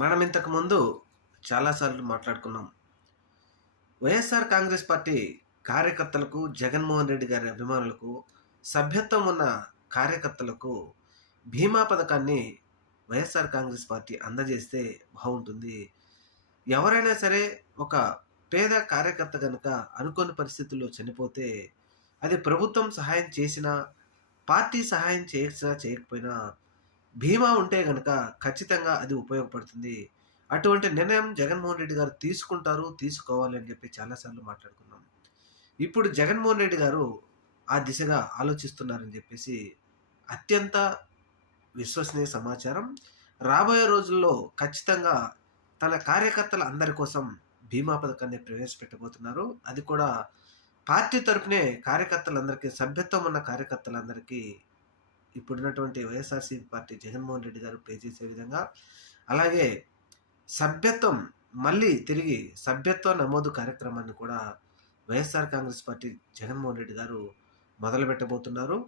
మనం ఇంతకుముందు చాలాసార్లు మాట్లాడుకున్నాం. వైఎస్ఆర్ కాంగ్రెస్ పార్టీ కార్యకర్తలకు, జగన్మోహన్ రెడ్డి గారి అభిమానులకు, సభ్యత్వం ఉన్న కార్యకర్తలకు బీమా పథకాన్ని వైఎస్ఆర్ కాంగ్రెస్ పార్టీ అందజేస్తే బావుంటుంది. ఎవరైనా సరే ఒక పేద కార్యకర్త గనక అనుకోని పరిస్థితుల్లో చనిపోతే, అది ప్రభుత్వం సహాయం చేసినా, పార్టీ సహాయం చేసినా చేయకపోయినా బీమా ఉంటే గనక ఖచ్చితంగా అది ఉపయోగపడుతుంది. అటువంటి నిర్ణయం జగన్మోహన్ రెడ్డి గారు తీసుకుంటారు, తీసుకోవాలి అని చెప్పి చాలా సార్లు మాట్లాడుకున్నాం. ఇప్పుడు జగన్మోహన్ రెడ్డి గారు ఆ దిశగా ఆలోచిస్తున్నారని చెప్పేసి అత్యంత విశ్వసనీయ సమాచారం. రాబోయే రోజుల్లో ఖచ్చితంగా తన కార్యకర్తల అందరి కోసం బీమా పథకాన్ని ప్రవేశపెట్టబోతున్నారు. అది కూడా పార్టీ తరపునే కార్యకర్తలందరికీ సభ్యత్వం ఉన్న కార్యకర్తలందరికీ ఇప్పుడున్నటువంటి వైఎస్ఆర్‌సీపీ పార్టీ జగన్మోహన్ రెడ్డి గారు పే చేసే విధంగా, అలాగే సభ్యత్వం మళ్ళీ తిరిగి సభ్యత్వ నమోదు కార్యక్రమాన్ని కూడా వైఎస్ఆర్ కాంగ్రెస్ పార్టీ జగన్మోహన్ రెడ్డి గారు మొదలుపెట్టబోతున్నారు.